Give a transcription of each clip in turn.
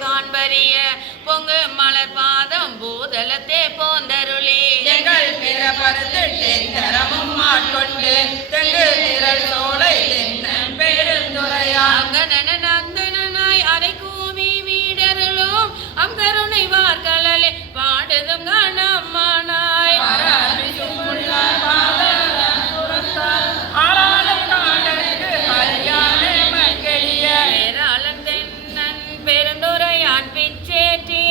காண்பறிய பொங்கு மலர் பாதம் பூதலத்தே போந்தருளி எங்கள் பிற பருத்து தெந்தரமும் ஆட்கொண்டு தெங்கு திரள் சோலை தென்னன் பெருந்துரையா நந்தனாய் அரை கூவி வீடருளும் அங்கருணை வார்களே பாடுதும் கணம்மானாய் பெருந்துரையான் பிச்சேற்றி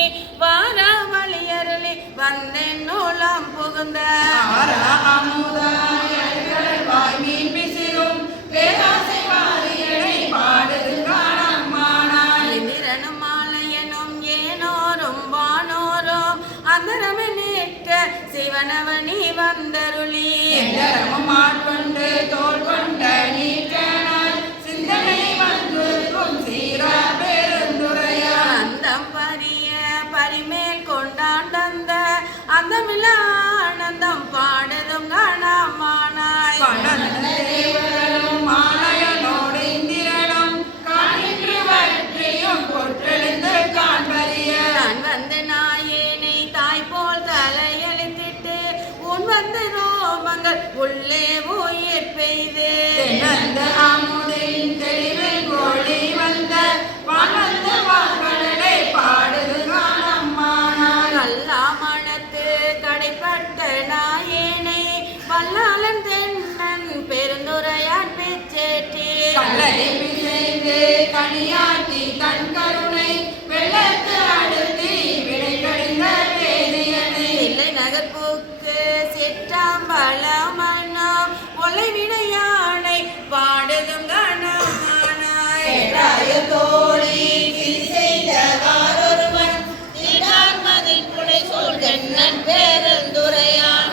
வாராவளியருளி வந்தேன் நூலம் புகுந்த சிவனவனி வந்தருளி மாட்கொண்டு தோல் கொண்ட நீற்றனால் சிந்தனை வந்து சீர பெருந்துரையா அந்தம் பரிய பரிமேல் கொண்டாண்டந்த அந்தமில்ல ஆனந்தம் பாடுதும் கணமானாய் தேவரும் மாலையனோடு இந்திரனும் காணின்று வற்றியும் பொற்றெழுந்து காண்பறிய நான் வந்து நாயேனை தாய் போல் தலையளித்திட்டு உன் வந்து ரோமங்கள் உள்ளே உயிர் பெய்து அந்த அமுதின் தெளிவில் ஒளி வந்த வாழ்ந்த வாக்களே பாடுது காணம்மானாய் அல்லா மனத்து கடைப்பட்ட நாயேனை வல்லாளன் தென்னன் பெருந்துரையான் பிச்சேற்றி கனியாட்டி தன் கருணை வெள்ளத்து அடுத்தி விடை கடிந்த வேதியனை இல்லை நகர்புக்கு சிற்றாம்பலமன்னம் ஒலை வினையானை பாடுதும் கணமானாய் தோழி செய்தவாரொருவன் மதில் புடை சோழ் தென்னன் பெருந்துரையான்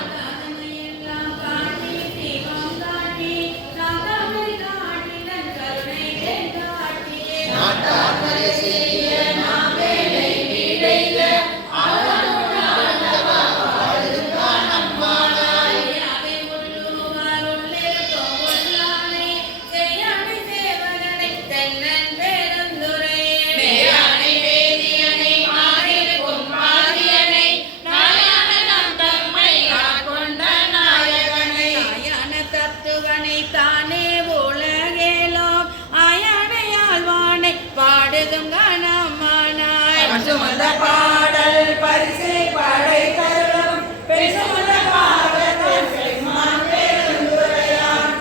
தானே உலகேலோம் ஆயானையால் வானை பாடுதும் கணமானாய் சுமந்த பாடல் பரிசை படை தரும் பெருசுமந்த பாடல் பெருமான் பெருந்துரையான்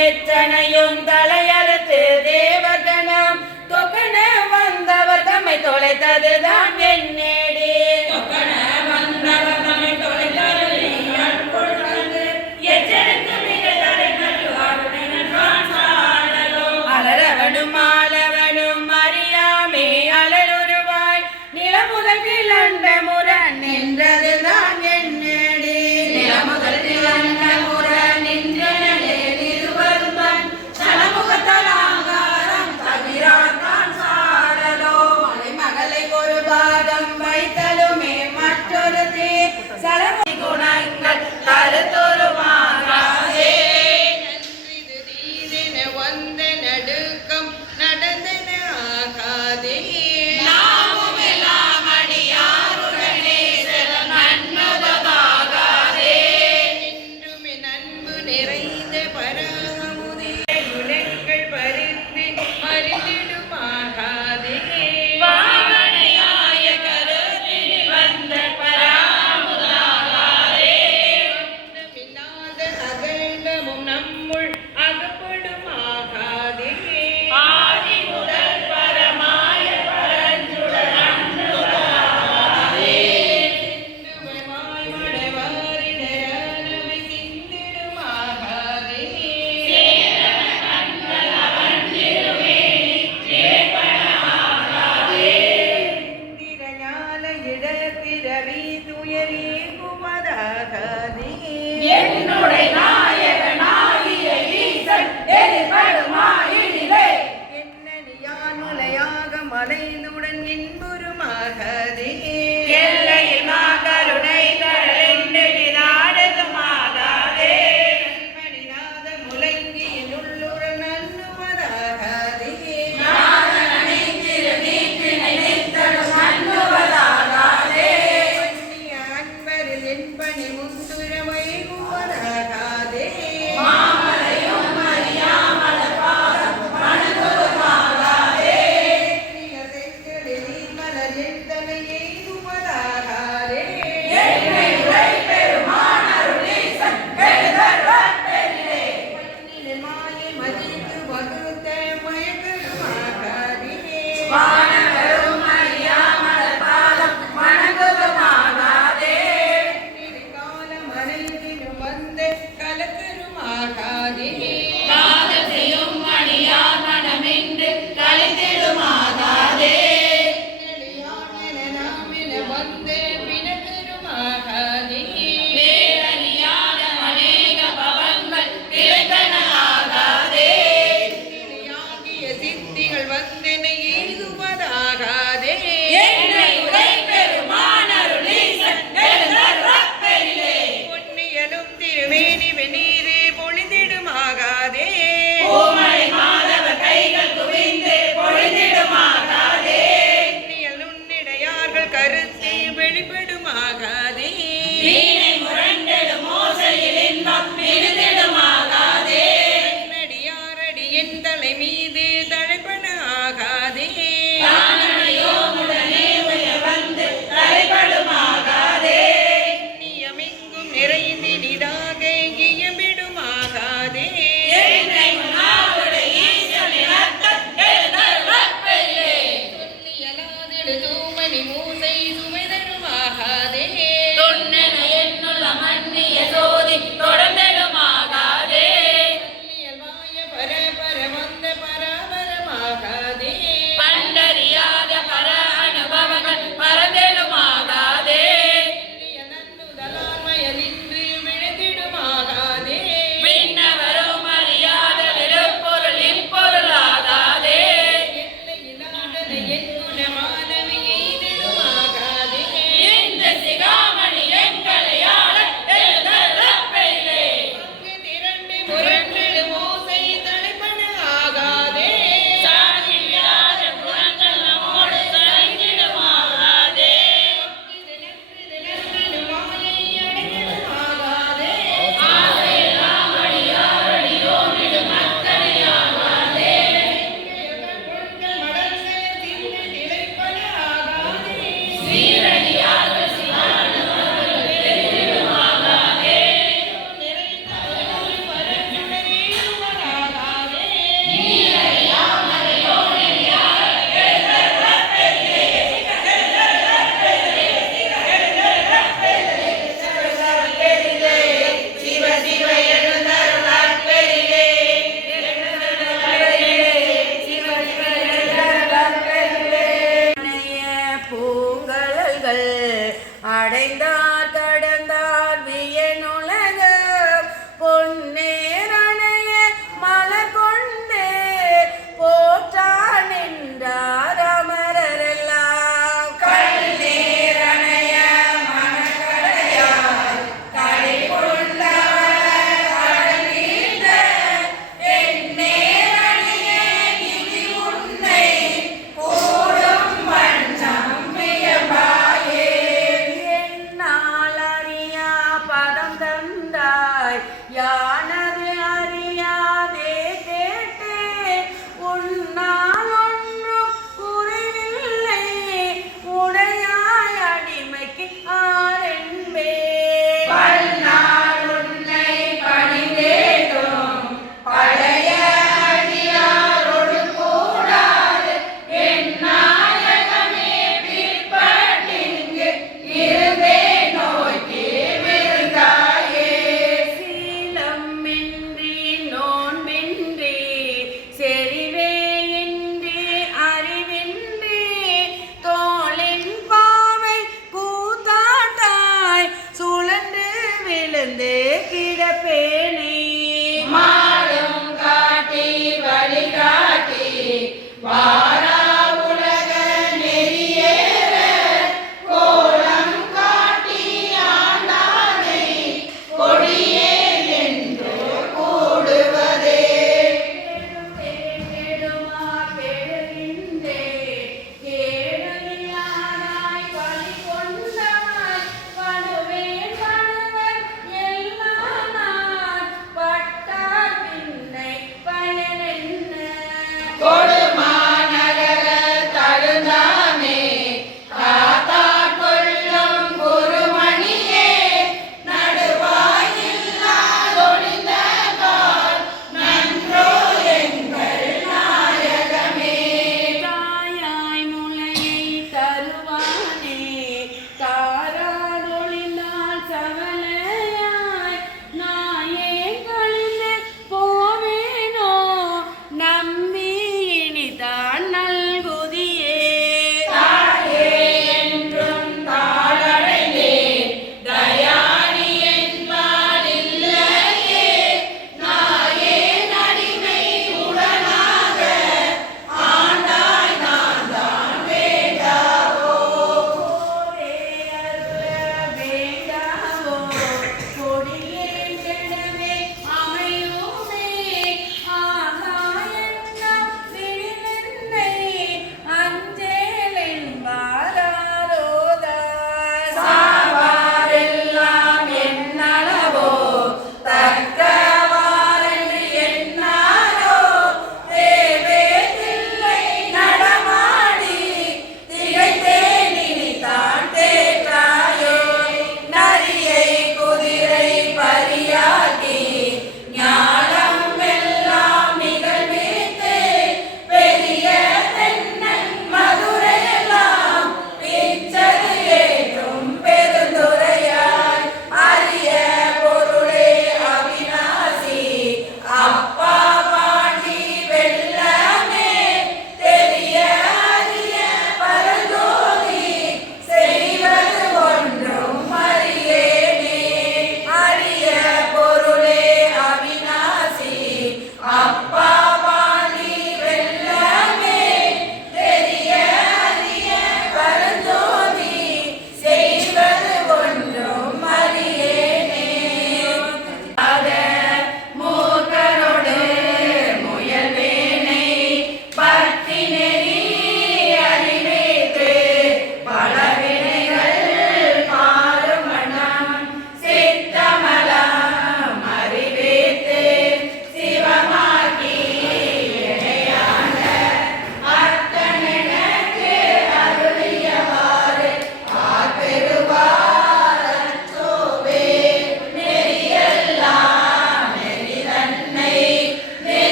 எத்தனையும் தலையறுத்து தேவகணம் தொக்கன வந்தவர் தம்மை தொலைத்ததுதான் என்னேடி வந்தவர் தம்மை அலரவனும் ஆலவனும் அறியாமே அலருருவாய் நிலமுதல் கிளண்ட முரண் நின்றதுதான் என்னேடி நிலமுதல் கிளண்ட முரண் நின்றனே நிருபருந்தன் சலமுகத்தலாங்காரம் தவிராத்தான் சாடலோ மலைமகளை ஒரு பாதம் வைத்தலுமே மற்றொரு தீ சலமை குணங்கள் கருத்தொரு மாறாதே நன்றிது தீதென வந்த நடுக்கம் நடந்தன ஆகாதே நாமும் எல்லாம் அடியாருடனே செல நன்மதமாகாதே என்றுமே நண்பு நிறைந்த பராமுதே உலங்கள் பறித்து மறிந்திடுமாகாதே வாவனையாய கருத்தினில் வந்த பராமுதாகாதே இல்லாத அகண்டமும் நம்முள் அகப்படுமாகாதே வானவரும் அறியாமல் பாதம் வணங்குவமாகாதே காலம் அனைத்திலும் வந்து கலக்கருமாகாதே காலத்தையும் அணியா மனமென்று கழித்திடுமாகாதே வந்து பிணக்கருமாகாதே வேறறியாத அநேக பவங்கள் கிடைத்தனாகாதே ஆகிய சித்திகள் வந்தனை எய்துவதாகாதே என்னை உரைப்பெருமானருளீசன் எழுந்தருளப்பெரிலே பொன்னியலும் திருமேனி வெந்நீரே பொழிந்திடுமாகாதே பூமழை மாதவர் கைகள் குவிந்து பொழிந்திடுமாகாதே பொன்னியல் உன்னிடையார்கள் கருத்தை வெளிப்படுமாகாதே வீணை முரண்டெடும் ஓசையில் இன்பம் மிகுந்திடுமாகாதே நடியாரடி என் தலை மீது தழைப்பன ஆகாதே தானடியோமுடனே உயர் வந்து தலைப்படுமாகாதே நியமெங்கும் நிறைந்தினிதாக இயம்பிடுமாகாதே என்னை உணாவுடைய ஈசனின் அர்த்தம் எழுந்தருளப்பெரிலே சொல்லியலாதிடு தூமணி மூசை சுமைதருமாகாதே தொன்னென என்னுள்ள மன்னிய சோதி தொடர்ந்திடுமாகாதே சொல்லியல்வாய பர பர வந்த பரா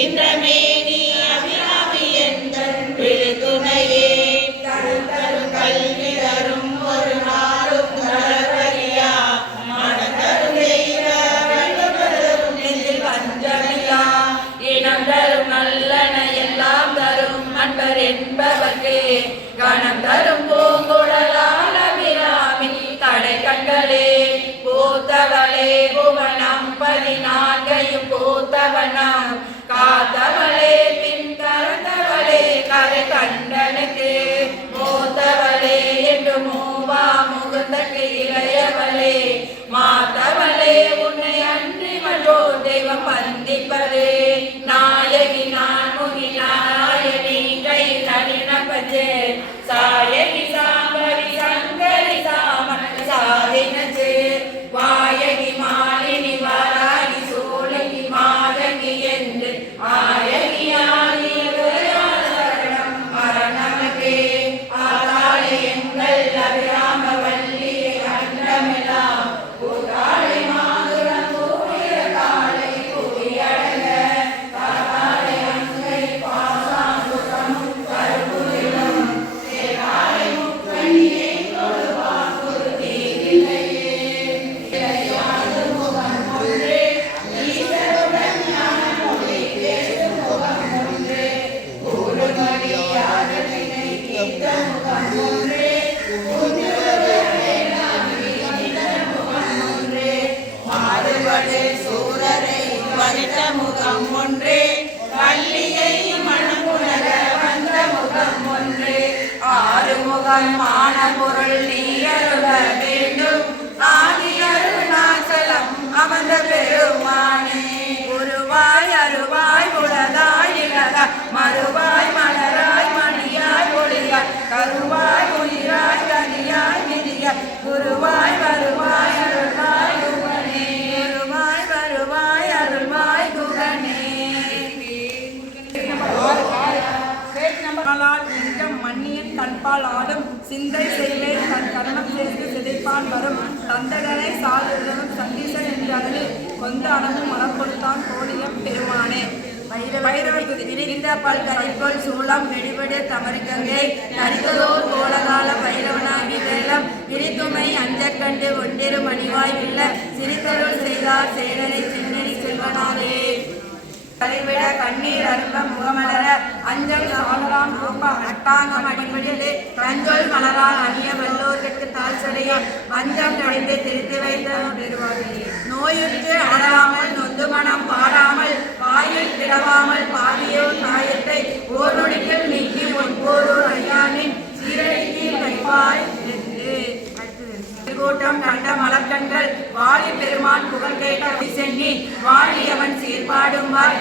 இன்றமேனி அபிராமி எந்தன் விழித்துணையே தரும் தரும் கல்வி தரும் ஒரு நாளும் தரவரியா மனதரும் தெய்வ வழிபதரும் நெஞ்சில் பஞ்சமில்லா இனம் தரும் நல்லன எல்லாம் தரும் நண்பர் என்பவர்க்கே கணம் தரும் பூங்குழலால் அபிராமி தடை கண்களே பூத்தவளே புவனம் 14 பூத்தவனம் காத்தவளே பின் கறந்தவளே கரை கண்டனுக்கு மூத்தவளே என்று மூவா முகுந்தக்கு இளையவளே மாத்தவளே உன்னை அன்றி மற்றோ தெய்வம் வந்திப்பதே நாயகி நான் முகி நாராயணி கை நடினப்பச்சே சாயகி சாம்பவி சங்கரி சாமன் சாதினச்சே வாயகி மாலினி வாராகி சோழகி மாதகி என்று ஆயகி ஆதியம் மரணமக்கே ஆதாளை எங்கள் அபிராம வள்ளியை அண்டமெல்லாம் கூட்டாளை மாதுரம் கூறிய காலை கூறியடங்க காலை அங்கை பாசாங்குசமும் கருப்புரிலும் சேகாலை முக்கணியை கொடுவான் ஒரு தீவில்லையே இளையாது முகம் ஒன்றே ஈசருடன் ஞான மொழி பேசும் முகம் ஒன்றே கூறுமடியாத வினை தீர்த்த முகம் ஒன்றே மாறுபடு சூரரை வரித்த முகம் ஒன்றே வள்ளியை மணமுணர வந்த முகம் ஒன்றே ஆறுமுகம் மான பொருள் நீ அருள வேண்டும் ஆதி அருணாச்சலம் அமர்ந்த பெருமானே உருவாய் அருவாய் உளதாய் இளதாய் மறுவாய் மலராய் மணியாய் ஒளியாய் கருவாய் உயிராய் கனியாய் விதியாய் குருவாய் வருவாய் அருள்வாய் குகனே குருவாய் வருவாய் அருள்வாய் குகனே மண்ணியின் கண்பால் ஆடும் சிந்தை செய்வே தன் கரணம் சேர்ந்து சிதைப்பான் வரும் தந்தகனை சாதுடனும் சந்தீசன் என்றதில் கொந்த அணமும் மலப்பொழுத்தான் கோடியம் பெருமானே பைரவர் விரிந்த பல் கரிப்பொல் சூளம் வெடிபடு தமர்கங்கை நரிகளோர் கோலகால பைரவனாகி வேலம் விரித்துமை அஞ்சக்கண்டு ஒன்றிரு மணிவாய் வில்ல சிரித்தருள் செய்தார் சேரரை சின்னணி செல்வனாரே கலைவிட கண்ணீர் அரும்ப முகமலர அஞ்சல் சாலராம் ரூப அட்டாங்கம் அடிமடிலே கஞ்சொல் மலரால் அணிய வல்லோர்கட்கு தாழ் சடைய வஞ்சம் கடைந்து திருத்தி வைத்த பெறுவார்களே நோயுற்று அழாமல் நொந்து மனம் பாராமல் வாயில் கிடவாமல் பாதியோர் காயத்தை ஓர் நொடியில் நீக்கி ஒன்போரோர் ஐயானின் சீரடிக்கு வைப்பாய் கூட்டம் கண்ட மலர்கண்கள் வாழி பெருமான் புகழ் கேட்ட சென்னி வாழியவன் சீர்பாடும்பாய்